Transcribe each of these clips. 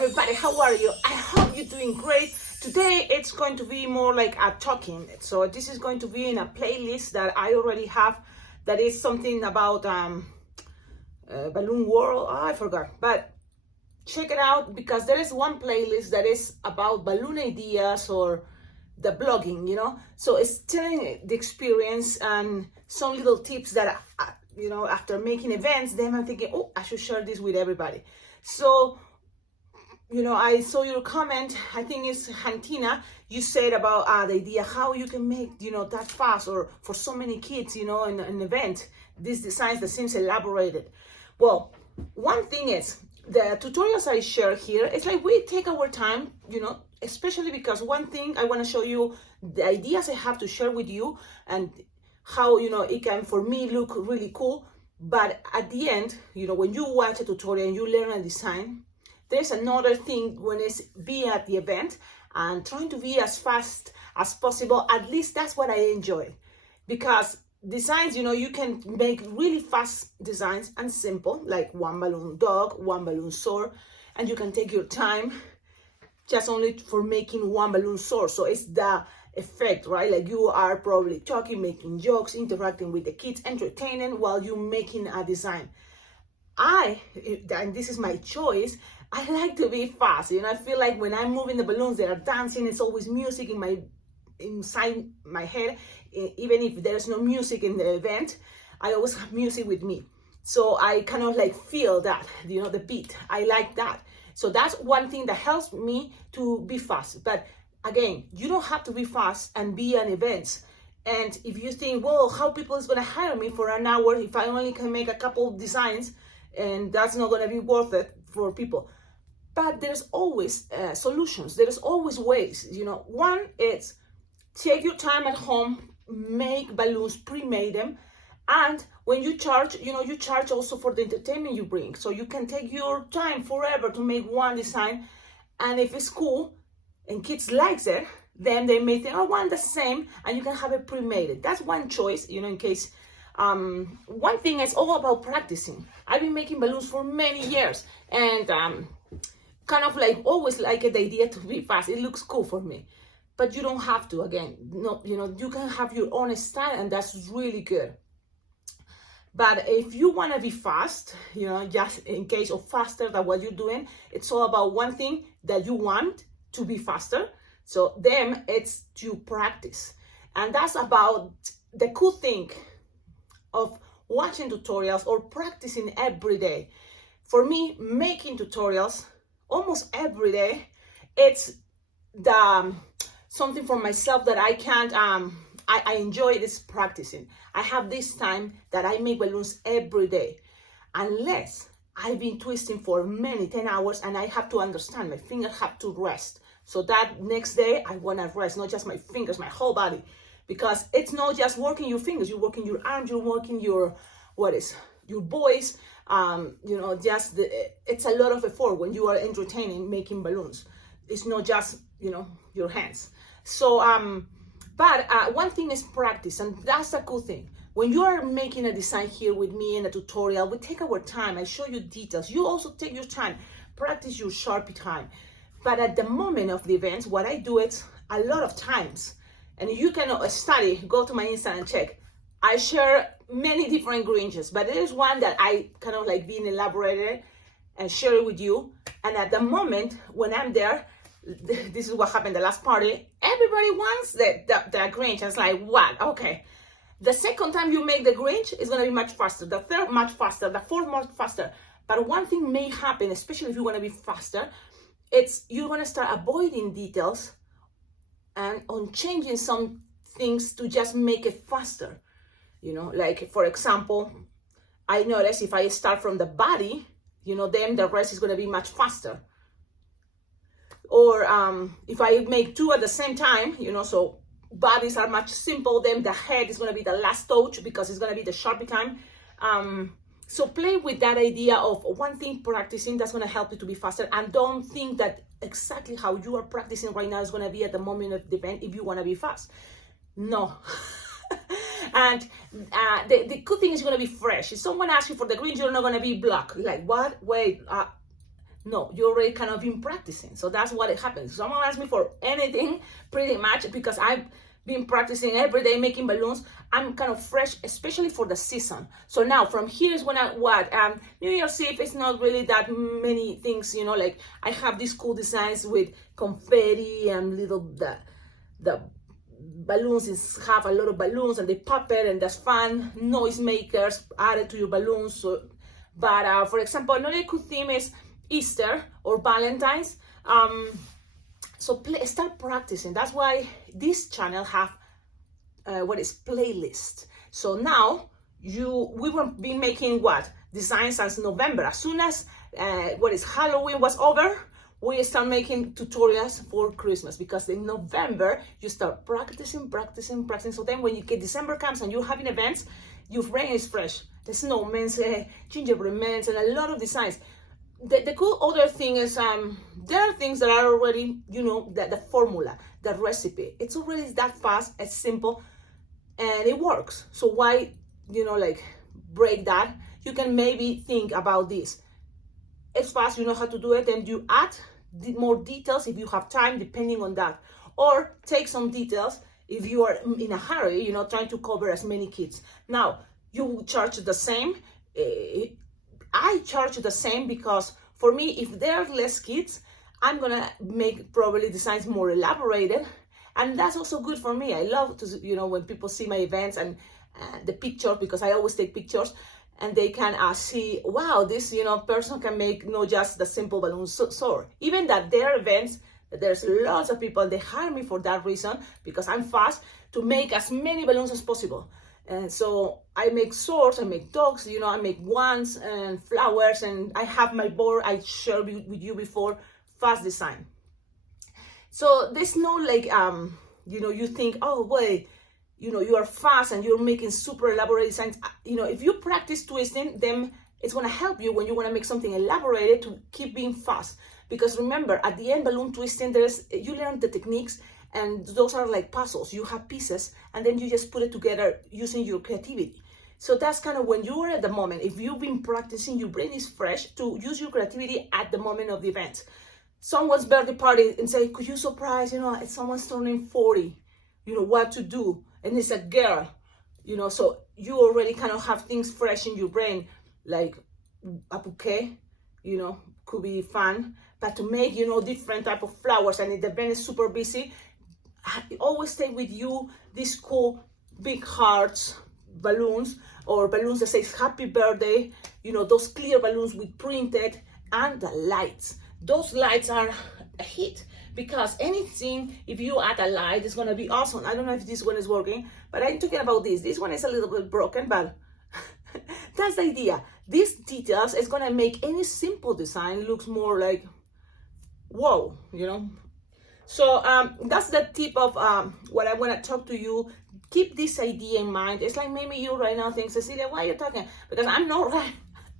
everybody, how are you? I hope you're doing great. Today it's going to be more like a talking, so this is going to be in a playlist that I already have, that is something about balloon world. Oh, I forgot, but check it out, because there is one playlist that is about balloon ideas or the blogging, so it's telling the experience and some little tips that after making events, then I'm thinking, oh, I should share this with everybody. So I saw your comment, I think it's Hantina, you said about the idea how you can make, that fast, or for so many kids, in an event, these designs that seems elaborated. Well, one thing is, the tutorials I share here, it's like we take our time, especially because one thing I want to show you, the ideas I have to share with you, and how, it can, for me, look really cool. But at the end, when you watch a tutorial and you learn a design, there's another thing when it's be at the event and trying to be as fast as possible. At least that's what I enjoy, because designs, you can make really fast designs and simple, like one balloon dog, one balloon sword, and you can take your time just only for making one balloon sword. So it's the effect, right? Like you are probably talking, making jokes, interacting with the kids, entertaining while you're making a design. And this is my choice, I like to be fast. I feel like when I'm moving the balloons, they are dancing. It's always music inside my head. Even if there's no music in the event, I always have music with me. So I kind of like feel that, the beat. I like that. So that's one thing that helps me to be fast. But again, you don't have to be fast and be an event. And if you think, well, how people is going to hire me for an hour if I only can make a couple of designs, and that's not going to be worth it for people. But there's always solutions. There's always ways. One is take your time at home, make balloons, pre-made them. And when you charge, you charge also for the entertainment you bring. So you can take your time forever to make one design. And if it's cool and kids likes it, then they may think, oh, I want the same, and you can have it pre-made. That's one choice, in case. One thing is all about practicing. I've been making balloons for many years, and kind of like always like the idea to be fast. It looks cool for me, but you don't have to. Again, no, you can have your own style, and that's really good. But if you want to be fast, just in case of faster than what you're doing, it's all about one thing that you want to be faster. So then it's to practice, and that's about the cool thing of watching tutorials or practicing every day. For me, making tutorials almost every day, it's something for myself that I can't, I enjoy this practicing. I have this time that I make balloons every day, unless I've been twisting for 10 hours and I have to understand, my fingers have to rest. So that next day I want to rest, not just my fingers, my whole body. Because it's not just working your fingers, you're working your arms, you're working your voice, it's a lot of effort when you are entertaining, making balloons. It's not just, your hands. So, but one thing is practice, and that's the cool thing. When you are making a design here with me in a tutorial, we take our time, I show you details. You also take your time, practice your Sharpie time. But at the moment of the event, what I do is a lot of times, and you can study, go to my Insta and check. I share many different ingredients, but there is one that I kind of like being elaborated and share it with you. And at the moment when I'm there, this is what happened the last party. Everybody wants the Grinch. It's like, what? Okay. The second time you make the Grinch, it's going to be much faster. The third, much faster. The fourth, much faster. But one thing may happen, especially if you want to be faster, it's you're going to start avoiding details and on changing some things to just make it faster. Like for example, I notice if I start from the body, then the rest is going to be much faster. Or if I make two at the same time, so bodies are much simple, then the head is going to be the last touch because it's going to be the Sharpie time. So play with that idea of one thing practicing that's going to help you to be faster, and don't think that exactly how you are practicing right now is going to be at the moment of the event if you want to be fast. No. And the good thing is you're going to be fresh. If someone asks you for the green, you're not going to be black. Like, what? Wait, No, you already kind of been practicing. So that's what it happens. Someone asks me for anything, pretty much, because I've been practicing every day making balloons. I'm kind of fresh, especially for the season. So now from here is when New Year's Eve is not really that many things, you know, like I have these cool designs with confetti and little, the balloons have a lot of balloons and they pop it, and there's fun noise makers added to your balloons. So, but for example, another cool theme is Easter or Valentine's. So start practicing. That's why this channel have what is playlist. So now we will be making designs since November. As soon as Halloween was over, we start making tutorials for Christmas, because in November you start practicing. So then when you get December comes and you're having events, your brain is fresh. The snowmen, gingerbread men, and a lot of designs. The cool other thing is there are things that are already, you know, the formula, the recipe. It's already that fast, it's simple, and it works. So why, you know, like break that? You can maybe think about this. It's fast, you know how to do it, and you add more details if you have time, depending on that. Or take some details if you are in a hurry, you know, trying to cover as many kids. Now, you charge the same. I charge the same because for me, if there are less kids, I'm gonna make probably designs more elaborated, and that's also good for me. I love to, you know, when people see my events and the picture, because I always take pictures, and they can see, wow, this, you know, person can make not just the simple balloons. So even that their events, there's lots of people, they hire me for that reason, because I'm fast to make as many balloons as possible. And so I make swords, I make dogs, you know, I make wands and flowers, and I have my board I shared with you before, fast design. So there's no like, you know, you think, oh, wait, you know, you are fast and you're making super elaborate designs. You know, if you practice twisting, then it's going to help you when you want to make something elaborated to keep being fast. Because remember, at the end, balloon twisting, you learn the techniques, and those are like puzzles. You have pieces, and then you just put it together using your creativity. So that's kind of when you are at the moment. If you've been practicing, your brain is fresh to use your creativity at the moment of the event. Someone's birthday party, and say, could you surprise, you know, if someone's turning 40, you know, what to do? And it's a girl, you know, so you already kind of have things fresh in your brain, like a bouquet, you know, could be fun. But to make, you know, different type of flowers, and if the event is super busy, always take with you these cool big hearts balloons, or balloons that says happy birthday, you know, those clear balloons with printed, and the lights. Those lights are a hit, because anything, if you add a light, it's gonna be awesome. I don't know if this one is working, but I'm talking about this. This one is a little bit broken, but that's the idea. These details is gonna make any simple design looks more like, whoa, you know. So that's the tip of what I want to talk to you. Keep this idea in mind. It's like maybe you right now think, Cecilia, why are you talking? Because I'm not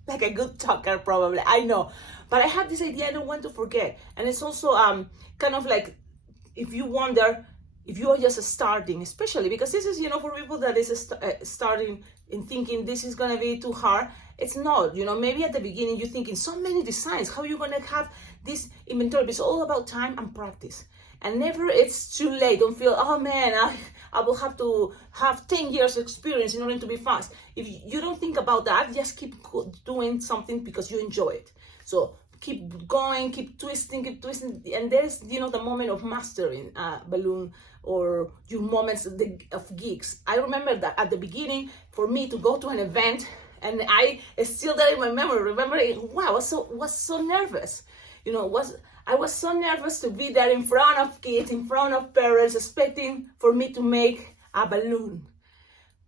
like a good talker, probably, I know, but I have this idea I don't want to forget. And it's also kind of like, if you wonder if you are just starting, especially because this is, you know, for people that is starting and thinking this is gonna be too hard. It's not, you know, maybe at the beginning you're thinking so many designs, how are you gonna have this inventory? It's all about time and practice. And never it's too late. Don't feel, oh man, I will have to have 10 years experience in order to be fast. If you don't think about that, just keep doing something because you enjoy it. So keep going, keep twisting. And there's, you know, the moment of mastering a balloon, or your moments of gigs. I remember that at the beginning, for me to go to an event, and I still there in my memory, remembering, wow, I was so nervous. You know, I was so nervous to be there in front of kids, in front of parents, expecting for me to make a balloon.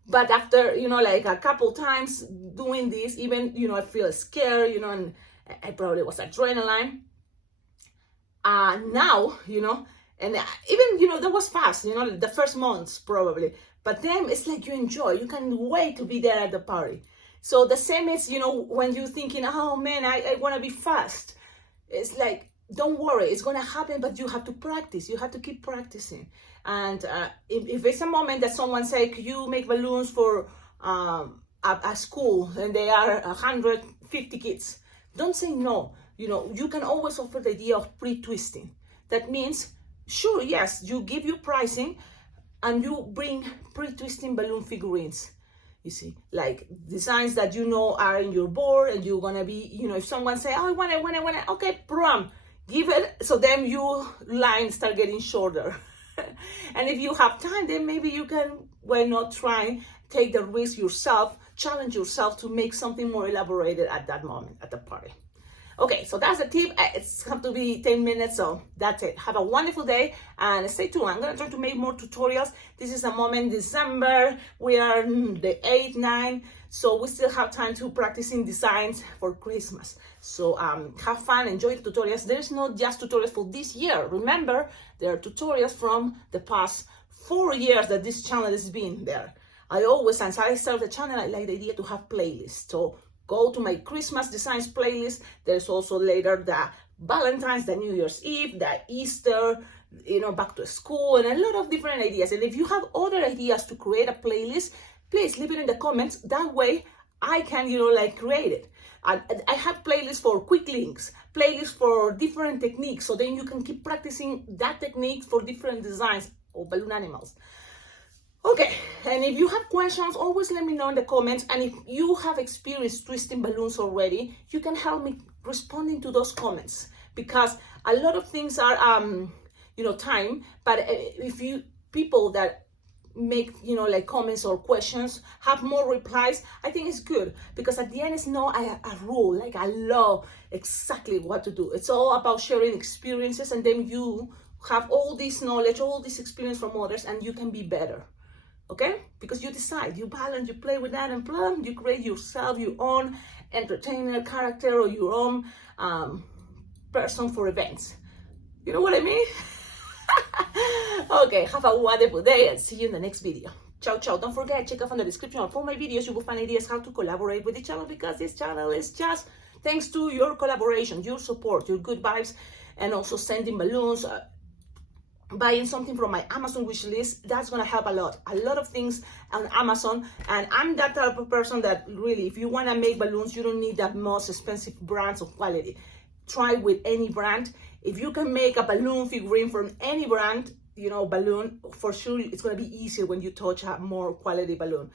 But after, you know, like a couple times doing this, even, you know, I feel scared, you know, and I probably was adrenaline. Now, you know, and even, you know, that was fast, you know, the first months probably. But then it's like you enjoy, you can't wait to be there at the party. So the same is, you know, when you're thinking, oh man, I want to be fast. It's like, don't worry, it's going to happen, but you have to practice. You have to keep practicing. And if it's a moment that someone say, could you make balloons for a school and they are 150 kids, don't say no. you know, you can always offer the idea of pre-twisting. That means, sure, yes, you give your pricing and you bring pre-twisting balloon figurines. You see, like designs that you know are in your board, and you're gonna be, you know, if someone say, oh, I want it, okay, prom, give it, so then your lines start getting shorter. And if you have time, then maybe you can, why not try, take the risk yourself, challenge yourself to make something more elaborated at that moment, at the party. Okay, so that's the tip. It's have to be 10 minutes, so that's it. Have a wonderful day and stay tuned. I'm gonna try to make more tutorials. This is a moment, December. We are the 8th, 9th, so we still have time to practicing designs for Christmas. So have fun, enjoy the tutorials. There's not just tutorials for this year. Remember, there are tutorials from the past 4 years that this channel has been there. I always, since I started the channel, I like the idea to have playlists. So go to my Christmas designs playlist. There's also later the Valentine's, the New Year's Eve, the Easter, you know, back to school, and a lot of different ideas. And if you have other ideas to create a playlist, please leave it in the comments. That way I can, you know, like create it. And I have playlists for quick links, playlists for different techniques. So then you can keep practicing that technique for different designs of balloon animals. Okay, and if you have questions, always let me know in the comments. And if you have experienced twisting balloons already, you can help me responding to those comments, because a lot of things are, you know, time. But if you people that make, you know, like comments or questions have more replies, I think it's good, because at the end it's not a rule, like a law exactly what to do. It's all about sharing experiences, and then you have all this knowledge, all this experience from others, and you can be better. Okay, because you decide, you balance, you play with that, and plum, you create yourself, your own entertainer character, or your own person for events. You know what I mean? Okay, have a wonderful day and see you in the next video. Ciao, ciao. Don't forget, check out on the description of all my videos. You will find ideas how to collaborate with the channel, because this channel is just thanks to your collaboration, your support, your good vibes, and also sending balloons, buying something from my Amazon wish list. That's gonna help a lot of things on Amazon. And I'm that type of person that really, if you want to make balloons, you don't need the most expensive brands of quality. Try with any brand. If you can make a balloon figurine from any brand, you know, balloon, for sure it's gonna be easier when you touch a more quality balloon.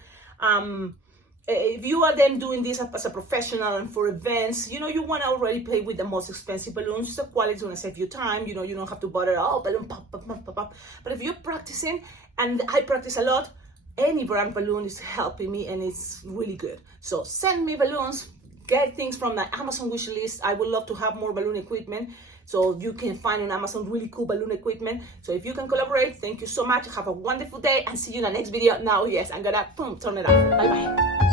If you are then doing this as a professional and for events, you know, you want to already play with the most expensive balloons. The quality is going to save you time. You know, you don't have to bother, oh, balloon pop, pop, pop, pop, pop. But if you're practicing, and I practice a lot, any brand balloon is helping me, and it's really good. So send me balloons, get things from the Amazon wish list. I would love to have more balloon equipment. So you can find on Amazon really cool balloon equipment. So if you can collaborate, thank you so much. Have a wonderful day and see you in the next video. Now, yes, I'm gonna turn it off. Bye-bye.